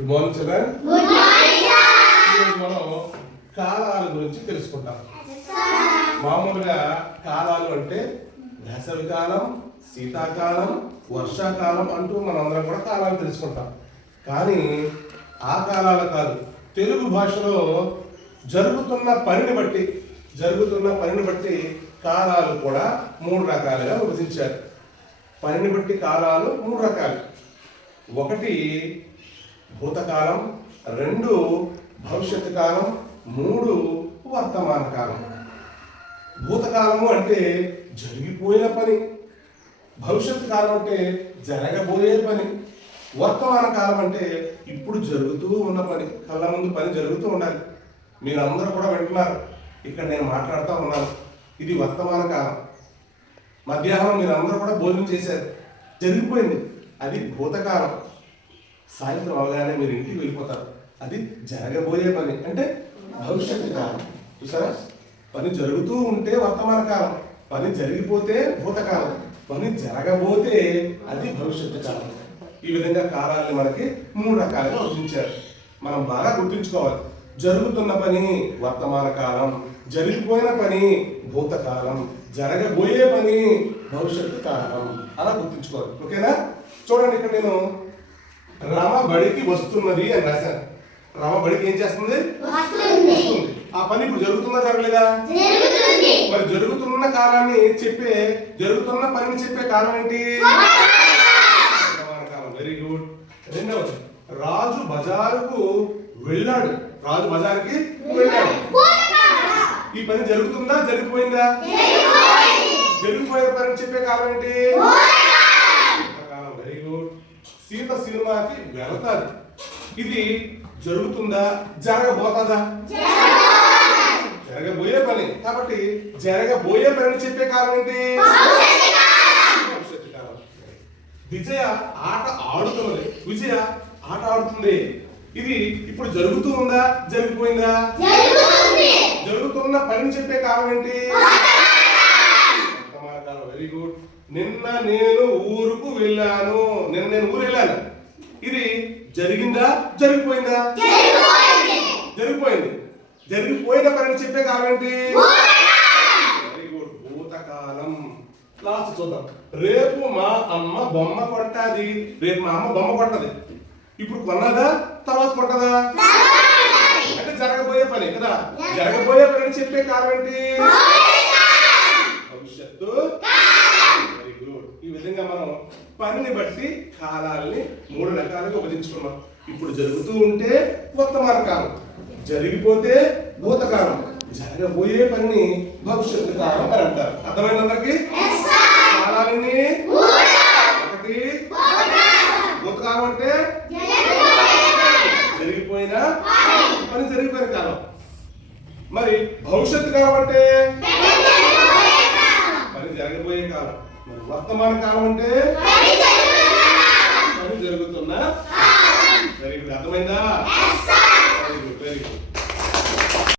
Good morning children మనం కాలాల గురించి తెలుసుకుంటాం. మామూలుగా కాలాలు అంటే వేసవి కాలం శీతాకాలం వర్షాకాలం అంటూ మనం అందరం కూడా కాలాలు తెలుసుకుంటాం. కానీ ఆ కాలాలు కాదు. తెలుగు భాషలో జరుగుతున్న పనిని బట్టి జరుగుతున్న పనిని బట్టి కాలాలు కూడా మూడు రకాలుగా విభజించారు. పనిని బట్టి కాలాలు మూడు రకాలు. ఒకటి భూతకాలం రెండు భవిష్యత్తు కాలం మూడు వర్తమాన కాలం. భూతకాలము అంటే జరిగిపోయిన పని. భవిష్యత్తు కాలం అంటే జరగబోయే పని. వర్తమాన కాలం అంటే ఇప్పుడు జరుగుతూ ఉన్న పని. కళ్ళ ముందు పని జరుగుతూ ఉండాలి. మీరందరూ కూడా వింటున్నారు. ఇక్కడ నేను మాట్లాడుతూ ఉన్నాను. ఇది వర్తమాన కాలం. మధ్యాహ్నం మీరు అందరూ కూడా భోజనం చేశారు. జరిగిపోయింది. అది భూతకాలం. సాయంత్రం అవగానే మీరు ఇంటికి వెళ్ళిపోతారు. అది జరగబోయే పని. అంటే భవిష్యత్తు కాలం. చూసారా? పని జరుగుతూ ఉంటే వర్తమాన కాలం. పని జరిగిపోతే భూతకాలం పని జరగబోతే అది భవిష్యత్తు కాలం. ఈ విధంగా కాలాన్ని మనకి మూడు రకాలుగా విభజించారు. మనం బాగా గుర్తుంచుకోవాలి. జరుగుతున్న పని వర్తమాన కాలం. జరిగిపోయిన పని భూతకాలం జరగబోయే పని భవిష్యత్తు కాలం. అలా గుర్తుంచుకోవాలి. ఓకేనా? చూడండి ఇక్కడ నేను రమ బడికి వస్తున్నది అని రాశాను రమ బడికి ఏం చేస్తుంది? వస్తుంది. ఆ పని ఇప్పుడు జరుగుతుందా జరగలేదా? మరి జరుగుతున్న కాలాన్ని చెప్పే జరుగుతున్న పనిని చెప్పే కాలం ఏంటి? వెరీ గుడ్ రెండవది రాజు బజారుకు వెళ్ళాడు. రాజు బజారుకి వెళ్ళాడు. ఈ పని జరుగుతుందా? జరిగిపోయిందా? జరిగిపోయిన పని చెప్పే కాలం ఏంటి? సీత సినిమాకి వెళతాది ఇది జరుగుతుందా? జరగబోతుందా? జరగబోయే పని. కాబట్టి జరగబోయే పని చెప్పే కాలం. ఏంటి విజయ ఆట ఆడుతున్నది. విజయ ఆట ఆడుతుంది. ఇది ఇప్పుడు జరుగుతూ ఉందా జరిగిపోయిందా జరుగుతున్న పని చెప్పే కాలం ఏంటి? వెరీ గుడ్ నిన్న నేను ఊరుకు వెళ్ళాను. నిన్న నేను ఊరు వెళ్ళాను. ఇది జరిగిందా? జరిగిపోయిందా? జరిగిపోయింది. జరిగిపోయిన పని చెప్పే కాలం ఏంటి? వెరీ గుడ్ భూతకాలం. లాస్ట్ చూద్దాం. రేపు మా అమ్మ బొమ్మ కొట్టాది రేపు మా అమ్మ బొమ్మ కొట్టది ఇప్పుడు కొన్నదా? తర్వాత కొట్టదా? అంటే జరగబోయే పని కదా? జరగబోయే పని చెప్పే కాలం ఏంటి భవిష్యత్తు వెరీ విధంగా మనం పనిని బట్టి కాలాలని మూడు రకాలుగా విభజించుకున్నాం. ఇప్పుడు జరుగుతూ ఉంటే వర్తమాన కాలం జరిగిపోతే భూతకాలం జరగబోయే పనిని భవిష్యత్తు కాలం అని అంటారు. అర్థమైంది అందరికి? కాలాలని ఒకటి భూతకాలం అంటే జరిగిపోయిన పని జరిగిపోయిన కాలం. మరి భవిష్యత్తు కాలం అంటే? మరి వర్తమాన కాలం అంటే పని జరుగుతున్న వెరీ గుడ్ అర్థమైందా?